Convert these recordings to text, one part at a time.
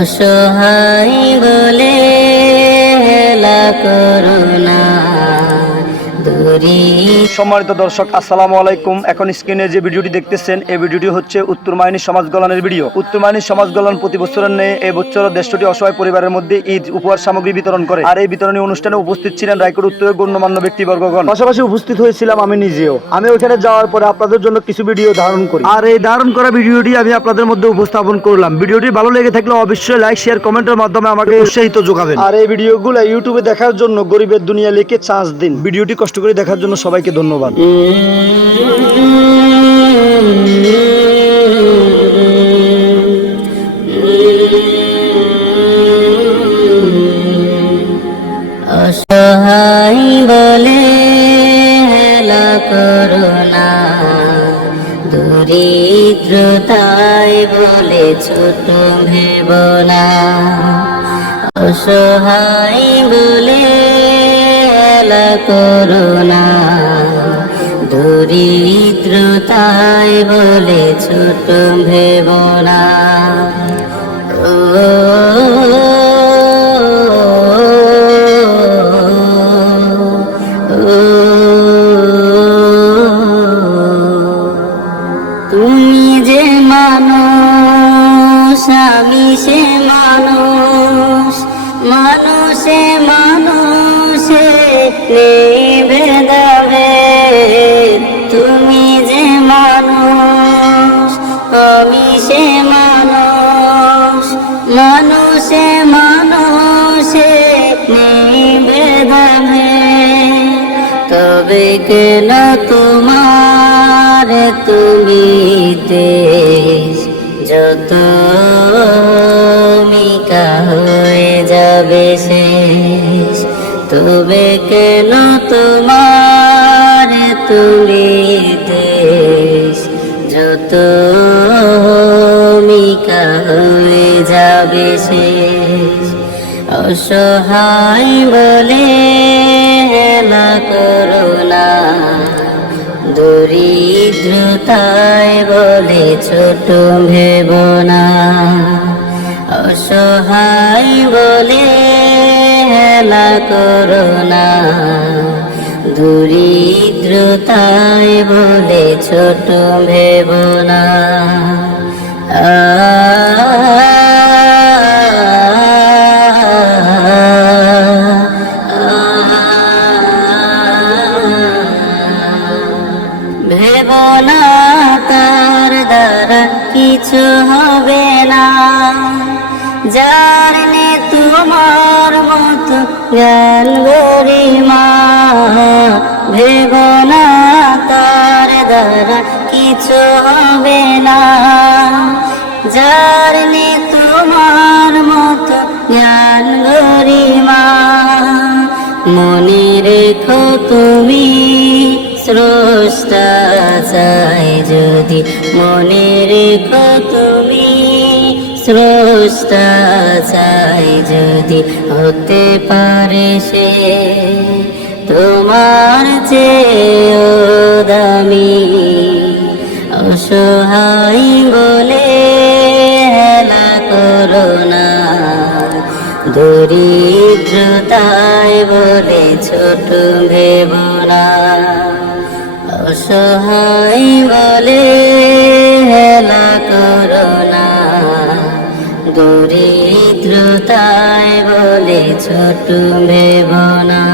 অসহায় বলে হেলা করুণা সম্মানিত দর্শক, আসসালামু আলাইকুম। এখন স্ক্রিনে যে ভিডিওটি দেখতেছেন, এই ভিডিওটি হচ্ছে উত্তর মাইনী সমাজ গলানের ভিডিও। উত্তর মাইনী সমাজ গলান প্রতি বছরের ন্যায় এই বছর দেশটি অসহায় পরিবারের মধ্যে ঈদ উপহার সামগ্রী বিতরণ করে। আর এই বিতরণী অনুষ্ঠানে উপস্থিত ছিলেন রায়পুর উত্তরের গণ্যমান্য ব্যক্তিবর্গগণ, পাশাপাশি উপস্থিত হয়েছিলাম আমি নিজেও। আমি ওইখানে যাওয়ার পরে আপনাদের জন্য কিছু ভিডিও ধারণ করি, আর এই ধারণ করা ভিডিওটি আমি আপনাদের মধ্যে উপস্থাপন করলাম। ভিডিওটি ভালো লেগে থাকলে অবশ্যই লাইক, শেয়ার, কমেন্টের মাধ্যমে আমাকে উৎসাহিত যোগাবেন। আর এই ভিডিওগুলো ইউটিউবে দেখার জন্য গরিবের দুনিয়া লিখে চান্স দিন। ভিডিওটি কষ্ট করে দেখার জন্য সবাইকে ধন্যবাদ। অসহায় বলে হেলা করুণা দরিদ্রতায় বলে ছোট ভেব না। অসহায় বলে হেলা করুণা দরিদ্রতায় বলে ছোট ভেব না। তুমি যে মানুষ, আমি সে মানুষ, মানুষে মানুষে নেই ভেদাভেদ। তুমি যে মানুষ, আমি সে মানুষ, মানুষে মানুষে নেই ভেদাভেদ। তবে কেন তোমার তুমি দেশ যত মিকা হয়ে যাবে শেষ। তবে কেন তোমার তুমি দেশ যত মিকা হয়ে যাবে শেষ। অসহায় বলে হেলা করুণা দরিদ্রতায় বলে ছোট ভেব না। অসহায় বলে হেলা করুণা দরিদ্রতায় বলে ছোট ভেব না। ভেব না তার দ্বারা কিছু হবে না, যার নে তোমার মতো জ্ঞান গরিমা। ভেব না তার দ্বারা কিছু হবে না, যার নে তোমার মতো জ্ঞান গরিমা। মনে রেখো তুমি স্রষ্টা চাই যদি, মনে রেখো তুমি স্রষ্টা চাই যদি, হতে পারে সে তোমার চেয়েও দামি। অসহায় বলে হেলা করুণা দরিদ্রতায় বলে ছোট ভেব না। অসহায় বলে হেলা করুণা দরিদ্রতায় বলে ছোট ভেব না।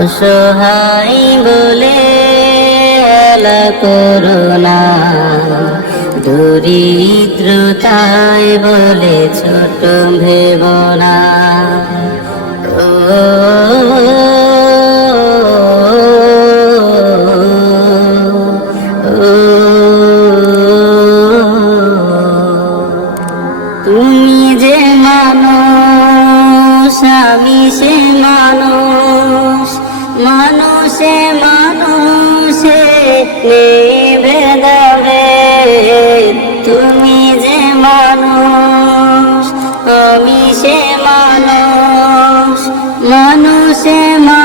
অসহায় বলে হেলা করুণা দরিদ্রতায় বলে ছোট ভেব না। তুমি যে মানুষ, আমি সে মানুষ, মানুষে মানুষে নেই ভেদাভেদ। তুমি যে মানুষ, আমি সে মানুষ, মানুষ মানুষে